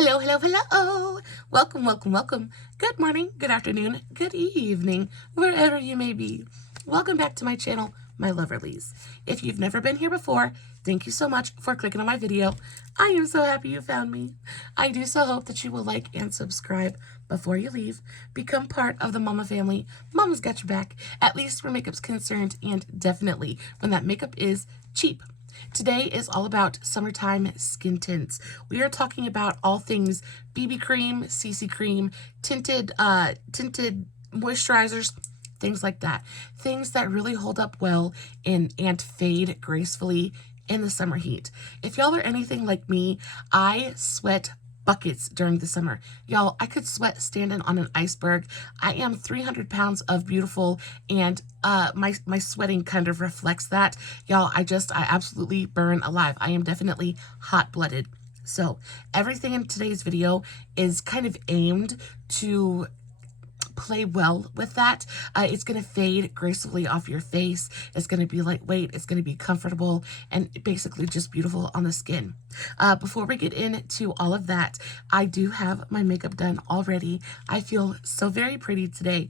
Hello, hello, hello. Welcome, welcome, welcome. Good morning, good afternoon, good evening, wherever you may be. Welcome back to my channel, my lovelies. If you've never been here before, thank you so much for clicking on my video. I am so happy you found me. I do so hope that you will like and subscribe before you leave. Become part of the mama family. Mama's got your back, at least where makeup's concerned, and definitely when that makeup is cheap. Today is all about summertime skin tints. We are talking about all things BB cream, CC cream, tinted moisturizers, things like that. Things that really hold up well and fade gracefully in the summer heat. If y'all are anything like me, I sweat buckets during the summer. Y'all, I could sweat standing on an iceberg. I am 300 pounds of beautiful, and my sweating kind of reflects that. Y'all, I absolutely burn alive. I am definitely hot-blooded. So everything in today's video is kind of aimed to play well with that. It's going to fade gracefully off your face. It's going to be lightweight. It's going to be comfortable and basically just beautiful on the skin. Before we get into all of that, I do have my makeup done already. I feel so very pretty today.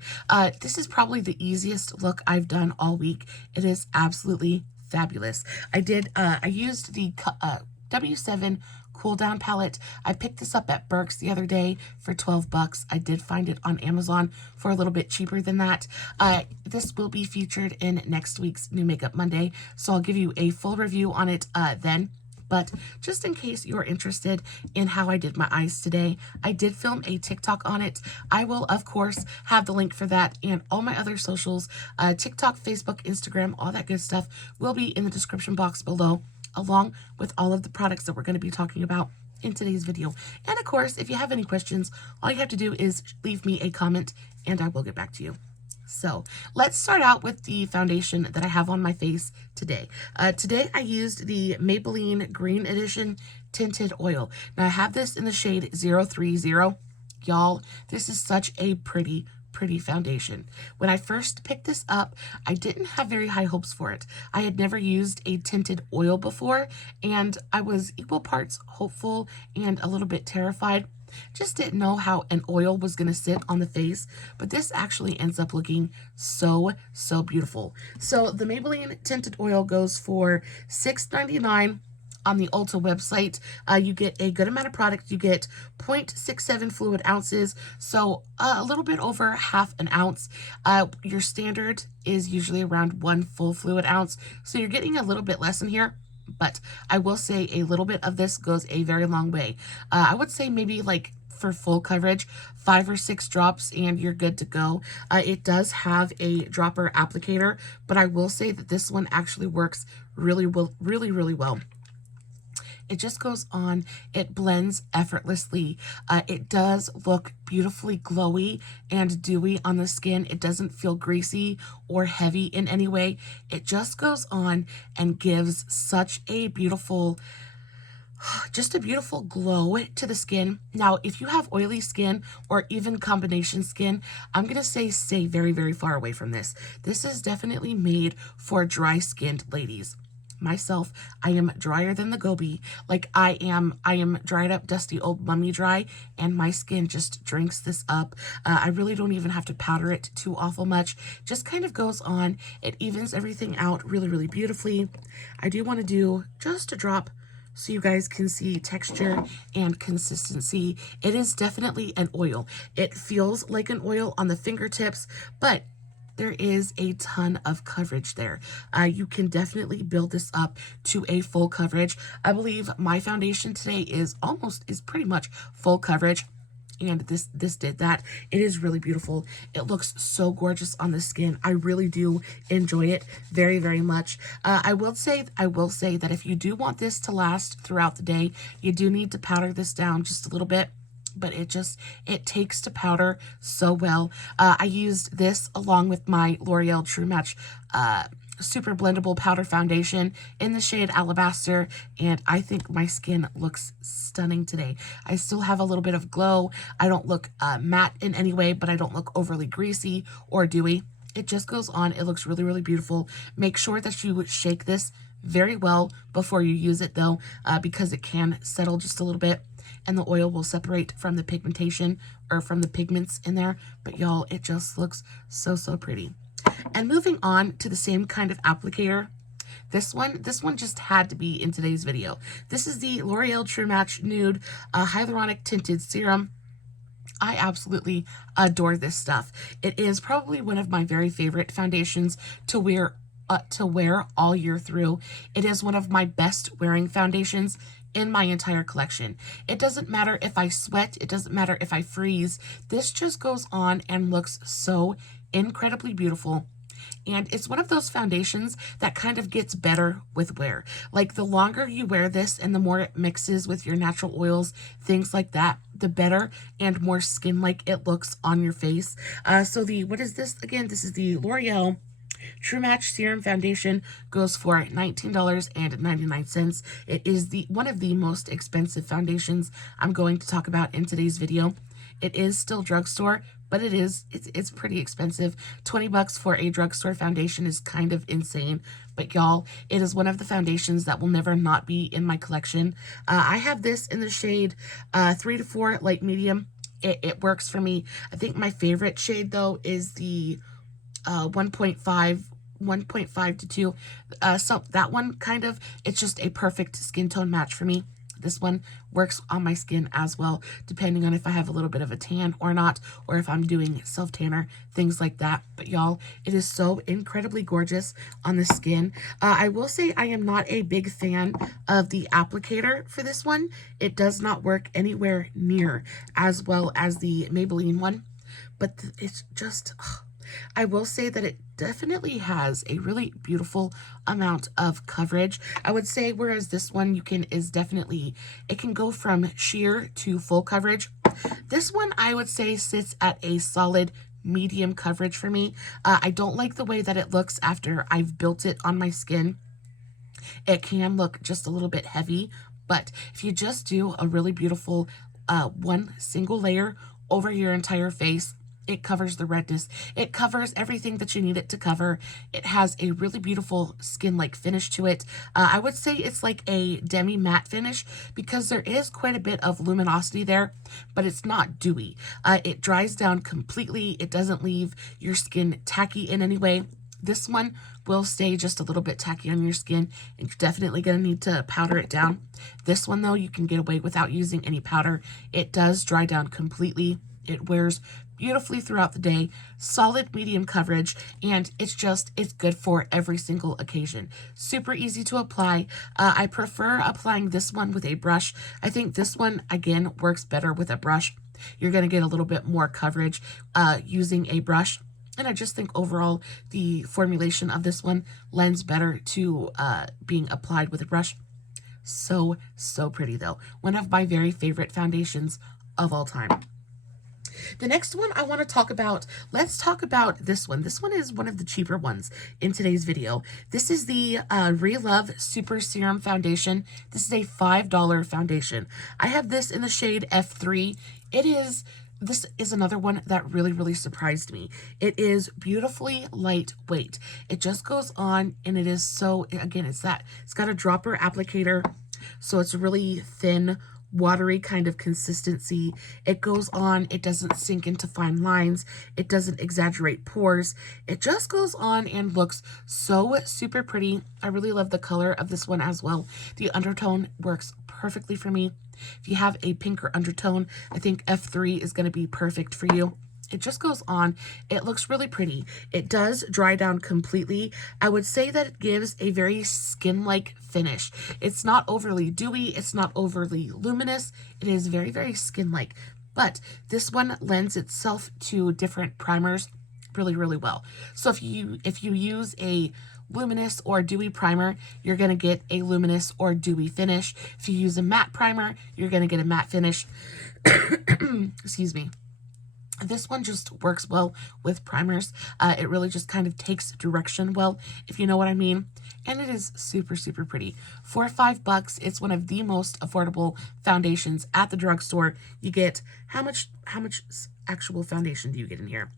This is probably the easiest look I've done all week. It is absolutely fabulous. I used the W7 Cool Down palette. I picked this up at Burke's the other day for 12 bucks. I did find it on Amazon for a little bit cheaper than that. This will be featured in next week's New Makeup Monday, so I'll give you a full review on it then. But just in case you're interested in how I did my eyes today, I did film a TikTok on it. I will, of course, have the link for that and all my other socials, TikTok, Facebook, Instagram, all that good stuff will be in the description box below, along with all of the products that we're going to be talking about in today's video. And of course, if you have any questions, all you have to do is leave me a comment and I will get back to you. So let's start out with the foundation that I have on my face today. Today I used the Maybeline Green Edition Tinted Oil. Now I have this in the shade 030. Y'all, this is such a pretty foundation. When I first picked this up, I didn't have very high hopes for it. I had never used a tinted oil before, and I was equal parts hopeful and a little bit terrified. Just didn't know how an oil was going to sit on the face, but this actually ends up looking so beautiful. So the Maybelline tinted oil goes for $6.99 on the Ulta website. You get a good amount of product. You get 0.67 fluid ounces, so a little bit over half an ounce. Your standard is usually around 1 full fluid ounce, so you're getting a little bit less in here. But I will say a little bit of this goes a very long way. I would say maybe like for full coverage, 5 or 6 drops and you're good to go. It does have a dropper applicator, but I will say that this one actually works really well. It just goes on. It blends effortlessly. It does look beautifully glowy and dewy on the skin. It doesn't feel greasy or heavy in any way. It just goes on and gives such a beautiful, just a beautiful glow to the skin. Now, if you have oily skin or even combination skin, I'm going to say stay very far away from this. This is definitely made for dry-skinned ladies. Myself, I am drier than the goby. Like I am dried up, dusty old mummy dry, and my skin just drinks this up. I really don't even have to powder it too awful much. Just kind of goes on. It evens everything out really beautifully. I do want to do just a drop so you guys can see texture and consistency. It is definitely an oil. It feels like an oil on the fingertips, but there is a ton of coverage there. You can definitely build this up to a full coverage. I believe my foundation today is pretty much full coverage, and this did that. It is really beautiful. It looks so gorgeous on the skin. I really do enjoy it very much. I will say that if you do want this to last throughout the day, you do need to powder this down just a little bit. But it takes to powder so well. I used this along with my L'Oreal True Match Super Blendable Powder Foundation in the shade Alabaster, and I think my skin looks stunning today. I still have a little bit of glow. I don't look matte in any way, but I don't look overly greasy or dewy. It just goes on. It looks really beautiful. Make sure that you shake this very well before you use it, though, because it can settle just a little bit. and the oil will separate from the pigmentation or from the pigments in there. But y'all, it just looks so, so pretty. And moving on to the same kind of applicator. This one just had to be in today's video. This is the L'Oreal True Match Nude Hyaluronic Tinted Serum. I absolutely adore this stuff. It is probably one of my very favorite foundations to wear all year through. It is one of my best wearing foundations in my entire collection. It doesn't matter if I sweat, it doesn't matter if I freeze. This just goes on and looks so incredibly beautiful. And it's one of those foundations that kind of gets better with wear. Like, the longer you wear this and the more it mixes with your natural oils, things like that, the better and more skin-like it looks on your face. What is this? Again, this is the L'Oreal True Match Serum Foundation. Goes for $19.99. It is one of the most expensive foundations I'm going to talk about in today's video. It is still drugstore, but it's pretty expensive. $20 for a drugstore foundation is kind of insane. But y'all, it is one of the foundations that will never not be in my collection. I have this in the shade 3 to 4 light medium. It works for me. I think my favorite shade though is the 1.5 to 2. So that one kind of, it's just a perfect skin tone match for me. This one works on my skin as well, depending on if I have a little bit of a tan or not, or if I'm doing self-tanner, things like that. But y'all, it is so incredibly gorgeous on the skin. I will say I am not a big fan of the applicator for this one. It does not work anywhere near as well as the Maybeline one, but it's just... I will say that it definitely has a really beautiful amount of coverage. I would say, whereas this one it can go from sheer to full coverage. This one, I would say, sits at a solid medium coverage for me. I don't like the way that it looks after I've built it on my skin. It can look just a little bit heavy, but if you just do a really beautiful one single layer over your entire face, it covers the redness. It covers everything that you need it to cover. It has a really beautiful skin-like finish to it. I would say it's like a demi-matte finish because there is quite a bit of luminosity there, but it's not dewy. It dries down completely. It doesn't leave your skin tacky in any way. This one will stay just a little bit tacky on your skin, and you're definitely going to need to powder it down. This one, though, you can get away without using any powder. It does dry down completely. It wears beautifully throughout the day, solid medium coverage, and it's good for every single occasion. Super easy to apply. I prefer applying this one with a brush. I think this one, again, works better with a brush. You're going to get a little bit more coverage using a brush. And I just think overall the formulation of this one lends better to being applied with a brush. So, so pretty though. One of my very favorite foundations of all time. The next one I want to talk about, let's talk about this one. This one is one of the cheaper ones in today's video. This is the ReLove Super Serum Foundation. This is a $5 foundation. I have this in the shade F3. This is another one that really, really surprised me. It is beautifully lightweight. It just goes on, and it is so, again, it's got a dropper applicator, so it's really thin, watery kind of consistency. It goes on, it doesn't sink into fine lines, it doesn't exaggerate pores. It just goes on and looks so super pretty. I really love the color of this one as well. The undertone works perfectly for me. If you have a pinker undertone, I think F3 is going to be perfect for you. It just goes on. It looks really pretty. It does dry down completely. I would say that it gives a very skin-like finish. It's not overly dewy. It's not overly luminous. It is very, very skin-like. But this one lends itself to different primers really, really well. So if you use a luminous or dewy primer, you're going to get a luminous or dewy finish. If you use a matte primer, you're going to get a matte finish. Excuse me. This one just works well with primers. It really just kind of takes direction well, if you know what I mean. And it is super, super pretty. For $5, it's one of the most affordable foundations at the drugstore. You get, how much actual foundation do you get in here?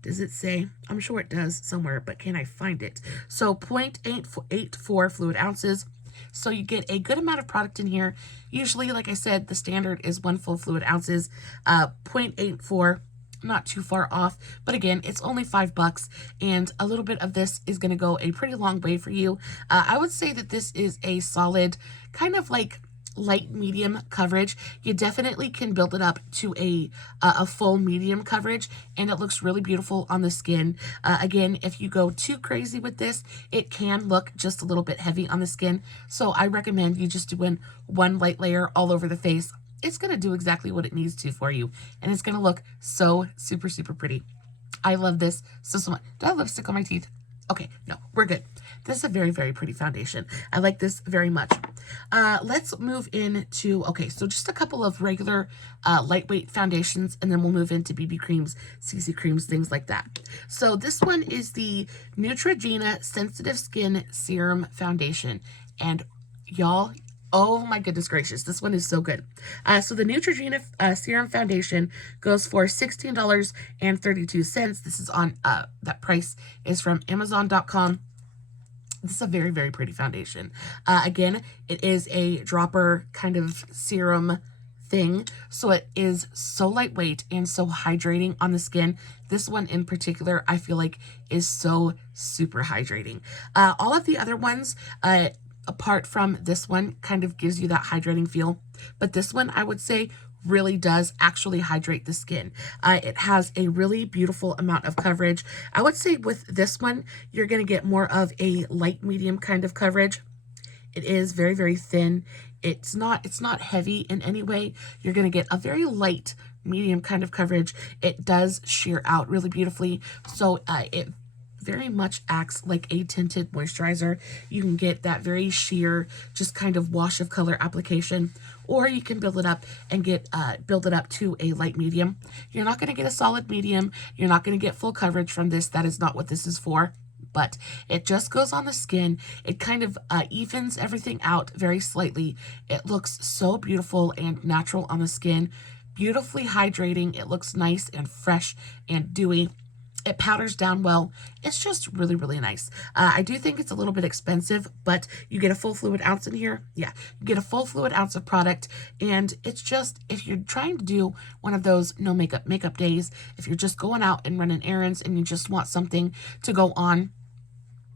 Does it say? I'm sure it does somewhere, but can I find it? So 0.884 fluid ounces, So you get a good amount of product in here. Usually, like I said, the standard is 1 full fluid ounces, 0.84, not too far off, but again, it's only $5, and a little bit of this is going to go a pretty long way for you. I would say that this is a solid kind of like light medium coverage. You definitely can build it up to a full medium coverage, and it looks really beautiful on the skin. Again, if you go too crazy with this, it can look just a little bit heavy on the skin, so I recommend you just doing one light layer all over the face. It's going to do exactly what it needs to for you, and it's going to look so super, super pretty. I love this so much. Do I have lipstick on my teeth? Okay, no, we're good. This is a very, very pretty foundation. I like this very much. Let's move into, okay, so just a couple of regular lightweight foundations, and then we'll move into BB creams, CC creams, things like that. So this one is the Neutrogena Sensitive Skin Serum Foundation. And y'all, oh my goodness gracious, this one is so good. So the Neutrogena Serum Foundation goes for $16.32. This is on, that price is from Amazon.com. This is a very, very pretty foundation. Again, it is a dropper kind of serum thing, so it is so lightweight and so hydrating on the skin. This one in particular, I feel like is so super hydrating. All of the other ones, apart from this one, kind of gives you that hydrating feel, but this one I would say really does actually hydrate the skin. It has a really beautiful amount of coverage. I would say with this one, you're going to get more of a light medium kind of coverage. It is very, very thin. It's not heavy in any way. You're going to get a very light medium kind of coverage. It does sheer out really beautifully. So it very much acts like a tinted moisturizer. You can get that very sheer, just kind of wash of color application, or you can build it up and get build it up to a light medium. You're not going to get a solid medium. You're not going to get full coverage from this. That is not what this is for. But it just goes on the skin. It kind of evens everything out very slightly. It looks so beautiful and natural on the skin. Beautifully hydrating. It looks nice and fresh and dewy. It powders down well. It's just really, really nice. I do think it's a little bit expensive, but you get a full fluid ounce in here. Yeah, you get a full fluid ounce of product, and it's just, if you're trying to do one of those no makeup days, if you're just going out and running errands and you just want something to go on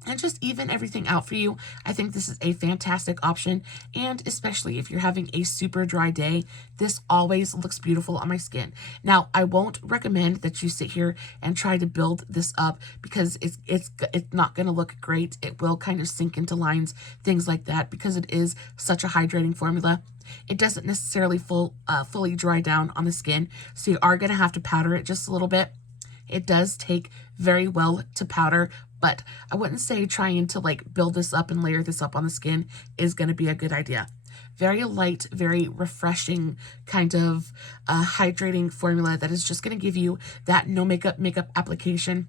and just even everything out for you, I think this is a fantastic option. And especially if you're having a super dry day, this always looks beautiful on my skin. Now, I won't recommend that you sit here and try to build this up, because it's not going to look great. It will kind of sink into lines, things like that, because it is such a hydrating formula. It doesn't necessarily fully dry down on the skin, so you are going to have to powder it just a little bit. It does take very well to powder, but I wouldn't say trying to like build this up and layer this up on the skin is going to be a good idea. Very light, very refreshing kind of hydrating formula that is just going to give you that no makeup application.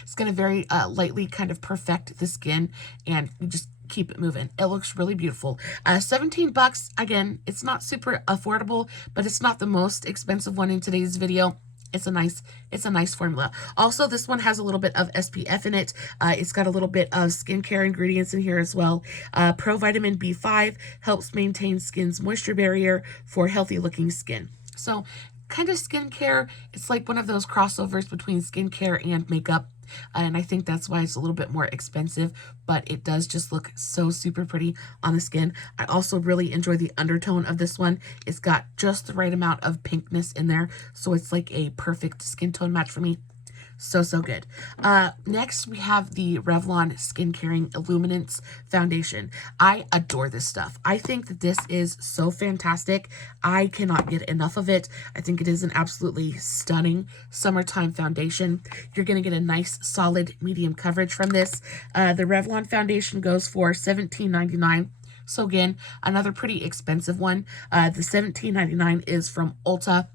It's going to very lightly kind of perfect the skin, and you just keep it moving. It looks really beautiful. $17. Again, it's not super affordable, but it's not the most expensive one in today's video. It's a nice formula. Also, this one has a little bit of SPF in it. It's got a little bit of skincare ingredients in here as well. Pro Vitamin B5 helps maintain skin's moisture barrier for healthy looking skin. So kind of skincare. It's like one of those crossovers between skincare and makeup. And I think that's why it's a little bit more expensive, but it does just look so super pretty on the skin. I also really enjoy the undertone of this one. It's got just the right amount of pinkness in there, so it's like a perfect skin tone match for me. So good. Next, we have the Revlon Skin Caring Illuminance Foundation. I adore this stuff. I think that this is so fantastic. I cannot get enough of it. I think it is an absolutely stunning summertime foundation. You're going to get a nice, solid, medium coverage from this. The Revlon foundation goes for $17.99. So again, another pretty expensive one. The $17.99 is from Ulta.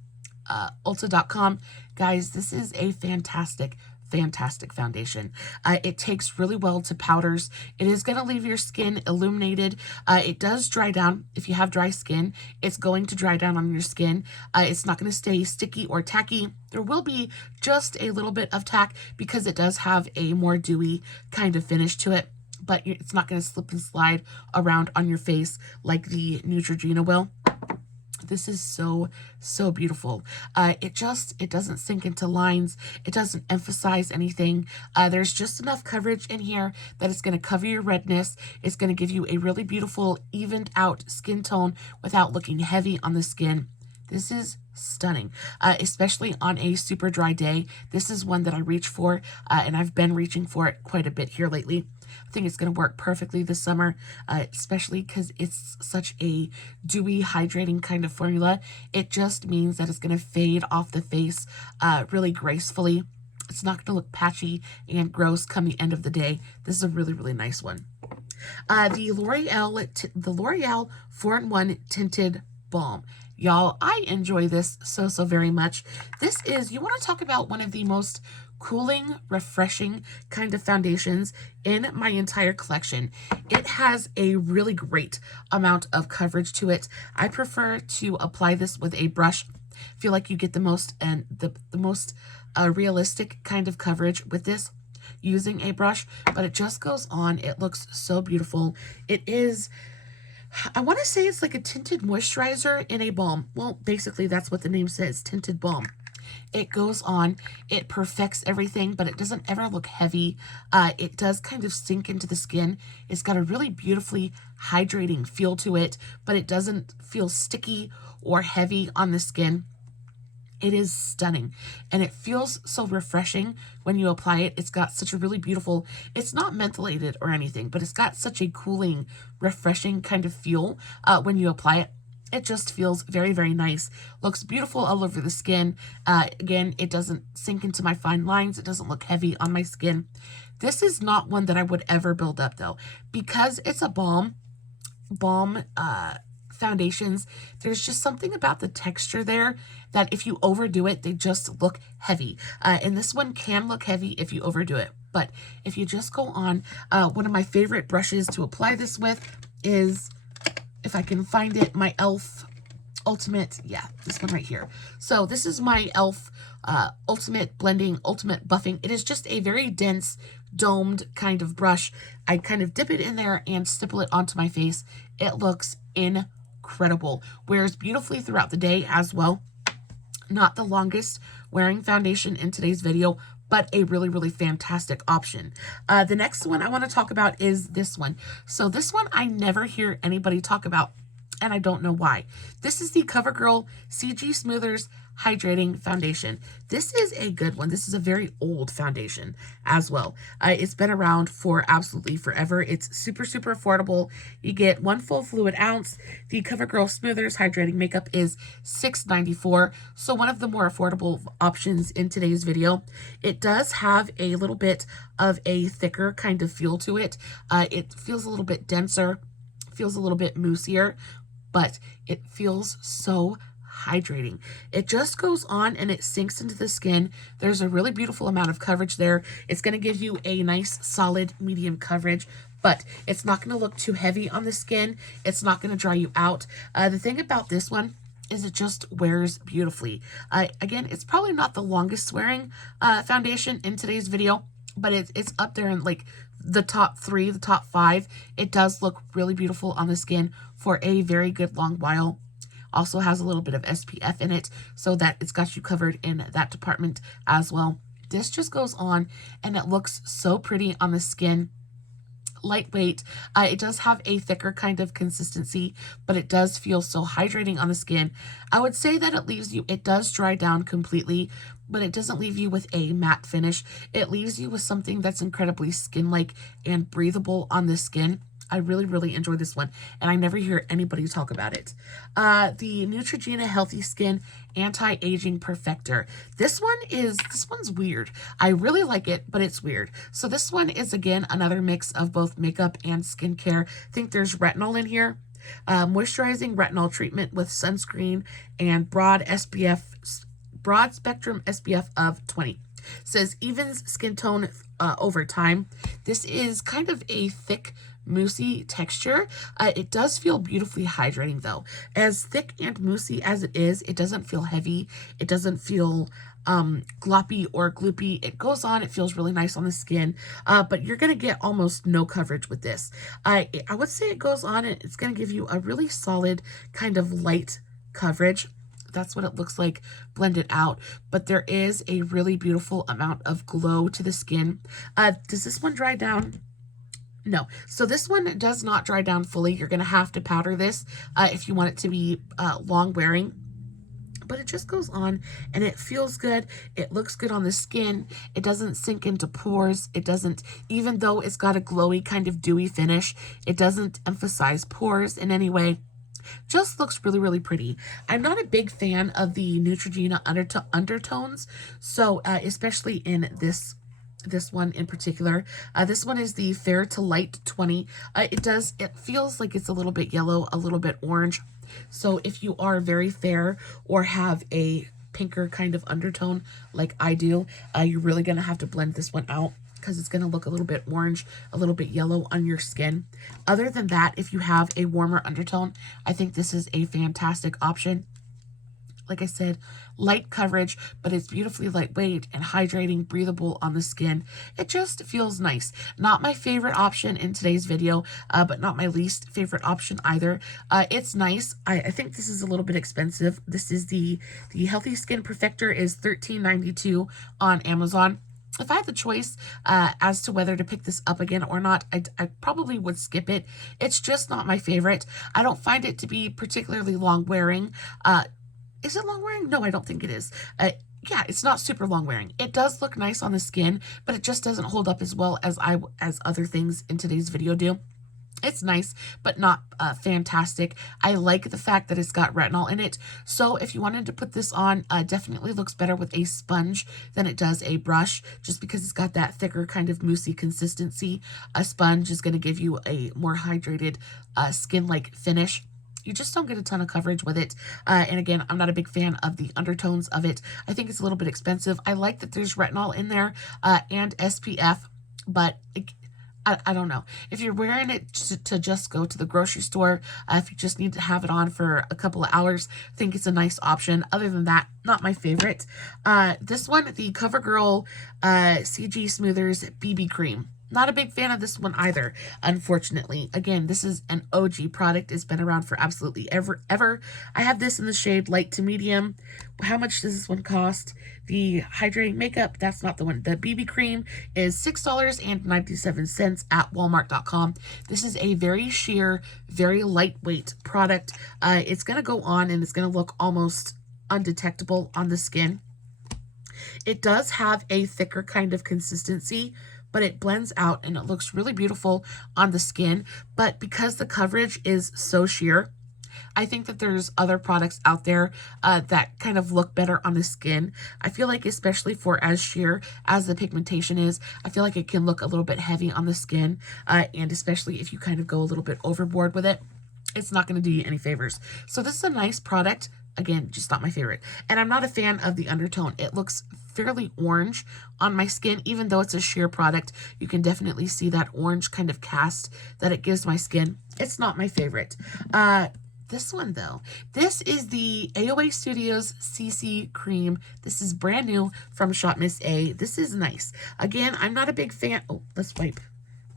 Ulta.com. Guys, this is a fantastic foundation. It takes really well to powders. It is going to leave your skin illuminated. It does dry down. If you have dry skin, it's going to dry down on your skin. It's not going to stay sticky or tacky. There will be just a little bit of tack because it does have a more dewy kind of finish to it. but it's not going to slip and slide around on your face like the Neutrogena will. This is so, so beautiful. It doesn't sink into lines. It doesn't emphasize anything. There's just enough coverage in here that it's going to cover your redness. It's going to give you a really beautiful, evened out skin tone without looking heavy on the skin. This is stunning, especially on a super dry day. This is one that I reach for, and I've been reaching for it quite a bit here lately. I think it's going to work perfectly this summer, especially because it's such a dewy, hydrating kind of formula. It just means that it's going to fade off the face really gracefully. It's not going to look patchy and gross come the end of the day. This is a really, really nice one. The L'Oreal 4-in-1 Tinted Balm. Y'all, I enjoy this so, so very much. This is, you want to talk about one of the most cooling, refreshing kind of foundations in my entire collection. It has a really great amount of coverage to it. I prefer to apply this with a brush. I feel like you get the most and the most realistic kind of coverage with this using a brush, but it just goes on. It looks so beautiful. It is, I want to say it's like a tinted moisturizer in a balm. Well, basically that's what the name says, tinted balm. It goes on, it perfects everything, but it doesn't ever look heavy. It does kind of sink into the skin. It's got a really beautifully hydrating feel to it, but it doesn't feel sticky or heavy on the skin. It is stunning, and it feels so refreshing when you apply it. It's got such a really beautiful, it's not mentholated or anything, but it's got such a cooling, refreshing kind of feel when you apply it. It just feels very, very nice. Looks beautiful all over the skin. Again, it doesn't sink into my fine lines. It doesn't look heavy on my skin. This is not one that I would ever build up, though. Because it's a balm foundations, there's just something about the texture there that if you overdo it, they just look heavy. And this one can look heavy if you overdo it. But if you just go on, one of my favorite brushes to apply this with is, if I can find it, my e.l.f. Ultimate, yeah, this one right here. So this is my e.l.f. Ultimate Blending, Ultimate Buffing. It is just a very dense, domed kind of brush. I kind of dip it in there and stipple it onto my face. It looks incredible. Wears beautifully throughout the day as well. Not the longest wearing foundation in today's video, but a really, really fantastic option. The next one I want to talk about is this one. So this one I never hear anybody talk about, and I don't know why. This is the CoverGirl CG Smoothers Hydrating Foundation. This is a good one. This is a very old foundation as well. It's been around for absolutely forever. It's super, super affordable. You get 1 full fluid ounce. The CoverGirl Smoothers Hydrating Makeup is $6.94. So one of the more affordable options in today's video. It does have a little bit of a thicker kind of feel to it. It feels a little bit denser, feels a little bit moussier, but it feels so hydrating. It just goes on and it sinks into the skin. There's a really beautiful amount of coverage there. It's going to give you a nice solid medium coverage, but it's not going to look too heavy on the skin. It's not going to dry you out. The thing about this one is it just wears beautifully. Again, it's probably not the longest wearing foundation in today's video, but it's up there in like the top 3, the top 5. It does look really beautiful on the skin for a very good long while. Also has a little bit of SPF in it, so that it's got you covered in that department as well. This just goes on and it looks so pretty on the skin. Lightweight. It does have a thicker kind of consistency, but it does feel so hydrating on the skin. I would say that it does dry down completely, but it doesn't leave you with a matte finish. It leaves you with something that's incredibly skin-like and breathable on the skin. I really, really enjoy this one, and I never hear anybody talk about it. The Neutrogena Healthy Skin Anti-Aging Perfector. This one's weird. I really like it, but it's weird. So this one is, again, another mix of both makeup and skincare. I think there's retinol in here. Moisturizing retinol treatment with sunscreen and broad spectrum SPF of 20. Says evens skin tone over time. This is kind of a thick, moussey texture. It does feel beautifully hydrating though. As thick and moussey as it is, it doesn't feel heavy. It doesn't feel gloppy or gloopy. It goes on, it feels really nice on the skin, but you're going to get almost no coverage with this. I would say it goes on and it's going to give you a really solid kind of light coverage. That's what it looks like blended out, but there is a really beautiful amount of glow to the skin. Does this one dry down? No. So this one does not dry down fully. You're going to have to powder this if you want it to be long wearing. But it just goes on and it feels good. It looks good on the skin. It doesn't sink into pores. It doesn't, even though it's got a glowy kind of dewy finish, it doesn't emphasize pores in any way. Just looks really, really pretty. I'm not a big fan of the Neutrogena undertones, so especially in this one in particular. This one is the Fair to Light 20. It feels like it's a little bit yellow, a little bit orange. So if you are very fair or have a pinker kind of undertone like I do, you're really going to have to blend this one out, because it's going to look a little bit orange, a little bit yellow on your skin. Other than that, if you have a warmer undertone, I think this is a fantastic option. Like I said, light coverage, but it's beautifully lightweight and hydrating, breathable on the skin. It just feels nice. Not my favorite option in today's video, but not my least favorite option either. It's nice. I think this is a little bit expensive. This is the Healthy Skin Perfector is $13.92 on Amazon. If I had the choice as to whether to pick this up again or not, I probably would skip it. It's just not my favorite. I don't find it to be particularly long wearing. Is it long wearing? No, I don't think it is. Yeah, it's not super long wearing. It does look nice on the skin, but it just doesn't hold up as well as other things in today's video do. It's nice, but not fantastic. I like the fact that it's got retinol in it. So if you wanted to put this on, definitely looks better with a sponge than it does a brush, just because it's got that thicker kind of moussey consistency. A sponge is going to give you a more hydrated skin-like finish. You just don't get a ton of coverage with it. And again, I'm not a big fan of the undertones of it. I think it's a little bit expensive. I like that there's retinol in there and SPF, but I don't know. If you're wearing it to just go to the grocery store, if you just need to have it on for a couple of hours, I think it's a nice option. Other than that, not my favorite. This one, the CoverGirl CG Smoothers BB Cream. Not a big fan of this one either, unfortunately. Again, this is an OG product. It's been around for absolutely ever. I have this in the shade light to medium. How much does this one cost? The Hydrating Makeup, that's not the one. The BB Cream is $6.97 at Walmart.com. This is a very sheer, very lightweight product. It's going to go on and it's going to look almost undetectable on the skin. It does have a thicker kind of consistency, but it blends out and it looks really beautiful on the skin. But because the coverage is so sheer, I think that there's other products out there that kind of look better on the skin. I feel like, especially for as sheer as the pigmentation is, I feel like it can look a little bit heavy on the skin. And especially if you kind of go a little bit overboard with it, it's not going to do you any favors. So this is a nice product. Again, just not my favorite. And I'm not a fan of the undertone. It looks fairly orange on my skin. Even though it's a sheer product, you can definitely see that orange kind of cast that it gives my skin. It's not my favorite. This one, though, this is the AOA Studios CC Cream. This is brand new from ShopMissA. This is nice. Again, I'm not a big fan. Oh, let's wipe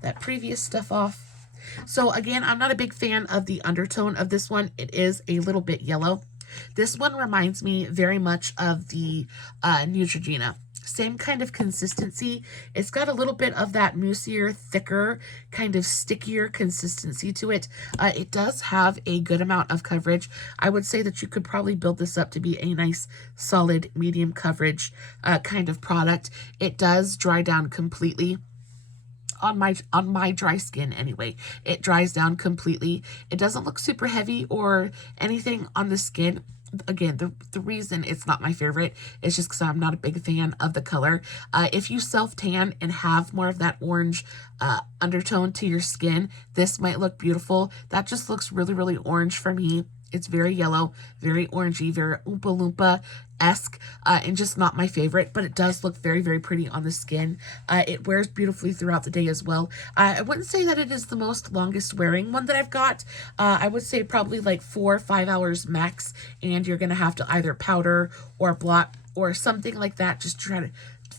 that previous stuff off. So again, I'm not a big fan of the undertone of this one. It is a little bit yellow. This one reminds me very much of the Neutrogena. Same kind of consistency. It's got a little bit of that moussier, thicker, kind of stickier consistency to it. It does have a good amount of coverage. I would say that you could probably build this up to be a nice, solid, medium coverage kind of product. It does dry down completely. On my dry skin anyway. It dries down completely. It doesn't look super heavy or anything on the skin. Again, the reason it's not my favorite is just because I'm not a big fan of the color. If you self-tan and have more of that orange undertone to your skin, this might look beautiful. That just looks really, really orange for me. It's very yellow, very orangey, very Oompa Loompa-esque, and just not my favorite, but it does look very, very pretty on the skin. It wears beautifully throughout the day as well. I wouldn't say that it is the most longest wearing one that I've got. I would say probably like 4 or 5 hours max, and you're going to have to either powder or blot or something like that, just to try to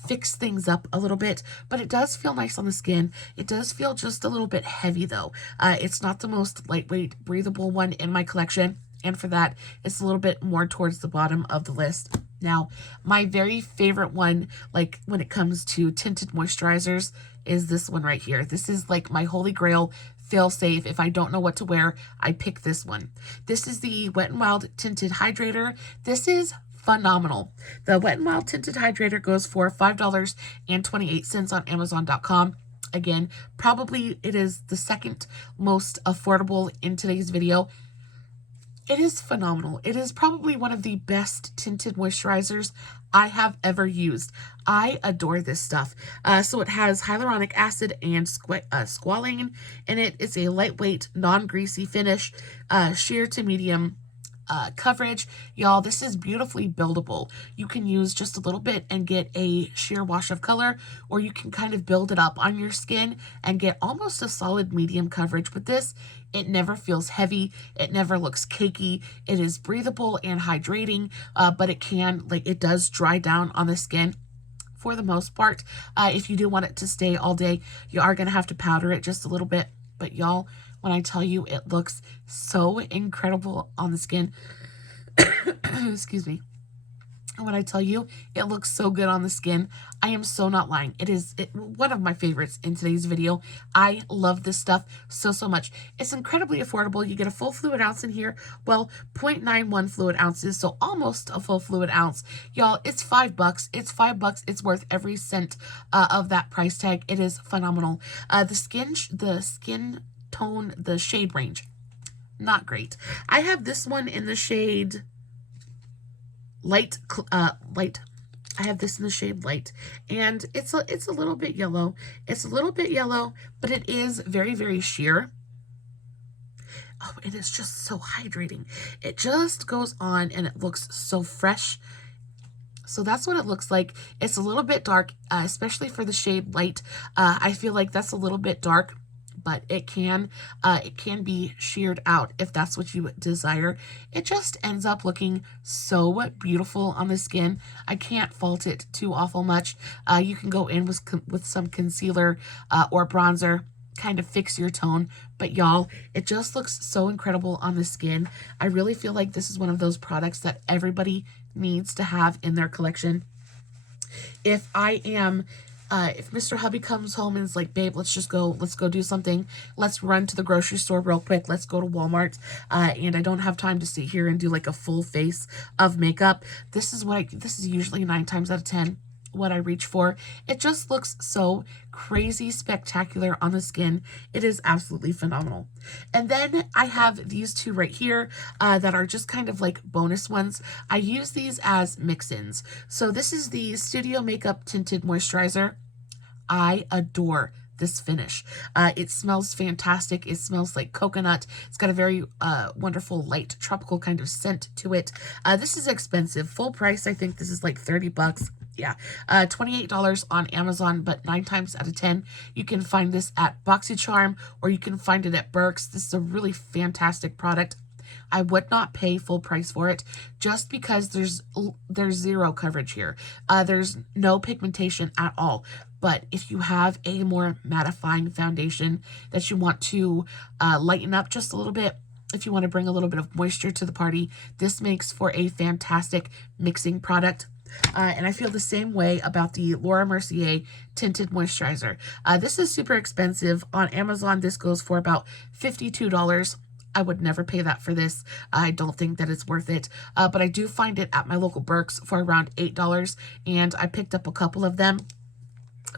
fix things up a little bit. But it does feel nice on the skin. It does feel just a little bit heavy though. It's not the most lightweight, breathable one in my collection, and for that, it's a little bit more towards the bottom of the list. Now, my very favorite one, like when it comes to tinted moisturizers, is this one right here. This is like my holy grail, fail safe. If I don't know what to wear, I pick this one. This is the Wet n Wild Tinted Hydrator. This is phenomenal. The Wet n Wild Tinted Hydrator goes for $5.28 on Amazon.com. Again, probably it is the second most affordable in today's video. It is phenomenal. It is probably one of the best tinted moisturizers I have ever used. I adore this stuff. So it has hyaluronic acid and squalane in it. It's a lightweight, non-greasy finish, sheer to medium coverage. Y'all, this is beautifully buildable. You can use just a little bit and get a sheer wash of color, or you can kind of build it up on your skin and get almost a solid medium coverage with this. It never feels heavy. It never looks cakey. It is breathable and hydrating, but it does dry down on the skin for the most part. If you do want it to stay all day, you are going to have to powder it just a little bit. But y'all, when I tell you, it looks so incredible on the skin. Excuse me. When I tell you it looks so good on the skin, I am so not lying. It is one of my favorites in today's video. I love this stuff so much. It's incredibly affordable. You get a full fluid ounce in here. Well, 0.91 fluid ounces, so almost a full fluid ounce. Y'all, it's $5. It's $5. It's worth every cent of that price tag. It is phenomenal. The skin tone, the shade range, not great. I have this one in the shade light. I have this in the shade light, and it's a little bit yellow. It's a little bit yellow, but it is very sheer. Oh, it is just so hydrating. It just goes on and it looks so fresh. So that's what it looks like. It's a little bit dark, especially for the shade light. I feel like that's a little bit dark, but it can be sheared out if that's what you desire. It just ends up looking so beautiful on the skin. I can't fault it too awful much. You can go in with some concealer or bronzer, kind of fix your tone, but y'all, it just looks so incredible on the skin. I really feel like this is one of those products that everybody needs to have in their collection. If Mr. Hubby comes home and is like, babe, let's go do something. Let's run to the grocery store real quick. Let's go to Walmart. And I don't have time to sit here and do like a full face of makeup. This is usually 9 times out of 10 what I reach for. It just looks so crazy spectacular on the skin. It is absolutely phenomenal. And then I have these two right here that are just kind of like bonus ones. I use these as mix-ins. So this is the Studio Makeup Tinted Moisturizer. I adore this finish. It smells fantastic. It smells like coconut. It's got a very wonderful light tropical kind of scent to it. This is expensive. Full price, I think this is like $30. Yeah, $28 on Amazon, but 9 times out of 10, you can find this at BoxyCharm, or you can find it at Burke's. This is a really fantastic product. I would not pay full price for it just because there's zero coverage here. There's no pigmentation at all. But if you have a more mattifying foundation that you want to lighten up just a little bit, if you want to bring a little bit of moisture to the party, this makes for a fantastic mixing product. And I feel the same way about the Laura Mercier Tinted Moisturizer. This is super expensive. On Amazon, this goes for about $52. I would never pay that for this. I don't think that it's worth it. But I do find it at my local Burke's for around $8, and I picked up a couple of them.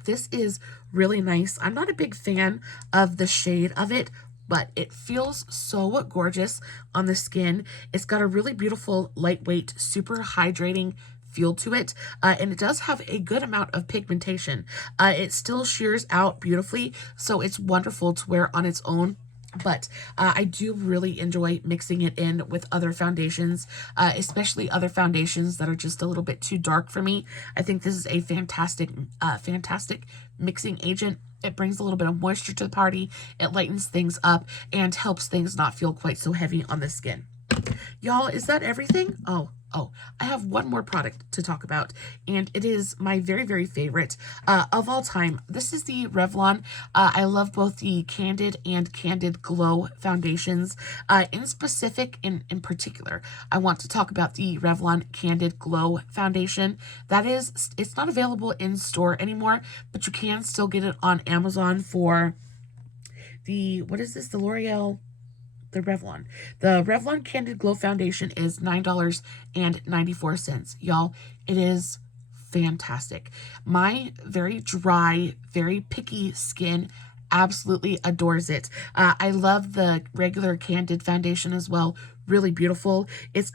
This is really nice. I'm not a big fan of the shade of it, but it feels so gorgeous on the skin. It's got a really beautiful, lightweight, super hydrating feel to it, and it does have a good amount of pigmentation. It still shears out beautifully, so it's wonderful to wear on its own. But I do really enjoy mixing it in with other foundations, especially other foundations that are just a little bit too dark for me. I think this is a fantastic mixing agent. It brings a little bit of moisture to the party. It lightens things up and helps things not feel quite so heavy on the skin. Y'all, is that everything? Oh, Oh, I have one more product to talk about, and it is my very, very favorite of all time. This is the Revlon. I love both the Candid and Candid Glow foundations. In particular, I want to talk about the Revlon Candid Glow foundation. It's not available in store anymore, but you can still get it on Amazon for what is this? The Revlon. The Revlon Candid Glow Foundation is $9.94. Y'all, it is fantastic. My very dry, very picky skin absolutely adores it. I love the regular Candid foundation as well. Really beautiful. It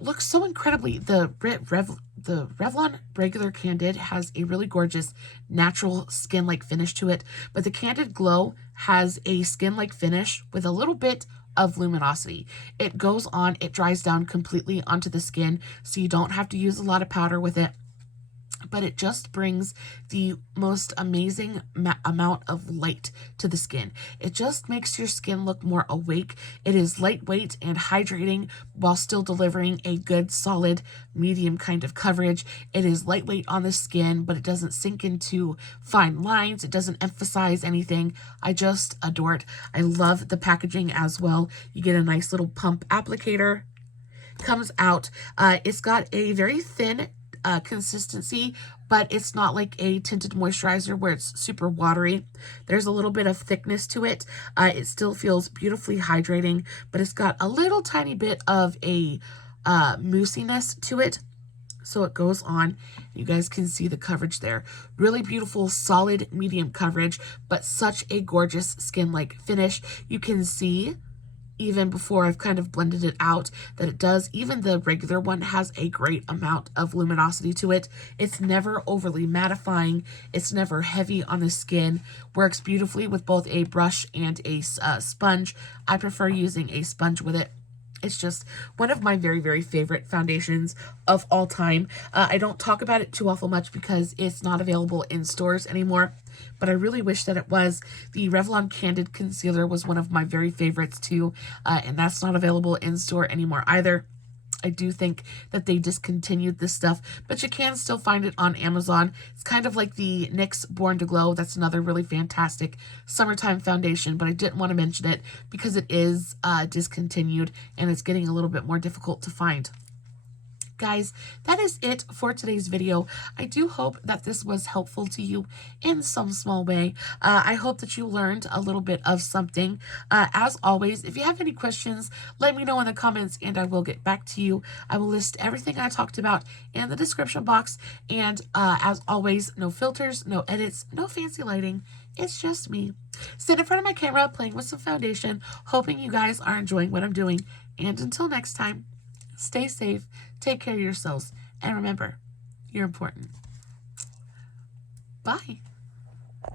looks so incredibly, the Revlon regular Candid has a really gorgeous natural skin-like finish to it, but the Candid Glow has a skin-like finish with a little bit of luminosity. It goes on, it dries down completely onto the skin, so you don't have to use a lot of powder with it. But it just brings the most amazing amount of light to the skin. It just makes your skin look more awake. It is lightweight and hydrating while still delivering a good, solid, medium kind of coverage. It is lightweight on the skin, but it doesn't sink into fine lines. It doesn't emphasize anything. I just adore it. I love the packaging as well. You get a nice little pump applicator. Comes out. It's got a very thin consistency, but it's not like a tinted moisturizer where it's super watery. There's a little bit of thickness to it. It still feels beautifully hydrating, but it's got a little tiny bit of a moussiness to it. So it goes on. You guys can see the coverage there. Really beautiful, solid, medium coverage, but such a gorgeous skin-like finish. You can see even before I've kind of blended it out, that it does. Even the regular one has a great amount of luminosity to it. It's never overly mattifying. It's never heavy on the skin. Works beautifully with both a brush and a sponge. I prefer using a sponge with it. It's just one of my very, very favorite foundations of all time. I don't talk about it too awful much because it's not available in stores anymore, but I really wish that it was. The Revlon Candid Concealer was one of my very favorites too, and that's not available in store anymore either. I do think that they discontinued this stuff, but you can still find it on Amazon. It's kind of like the NYX Born to Glow. That's another really fantastic summertime foundation, but I didn't want to mention it because it is discontinued and it's getting a little bit more difficult to find. Guys, that is it for today's video. I do hope that this was helpful to you in some small way. I hope that you learned a little bit of something. As always, if you have any questions, let me know in the comments and I will get back to you. I will list everything I talked about in the description box. And as always, no filters, no edits, no fancy lighting. It's just me. Sit in front of my camera playing with some foundation, hoping you guys are enjoying what I'm doing. And until next time, stay safe, take care of yourselves, and remember, you're important. Bye.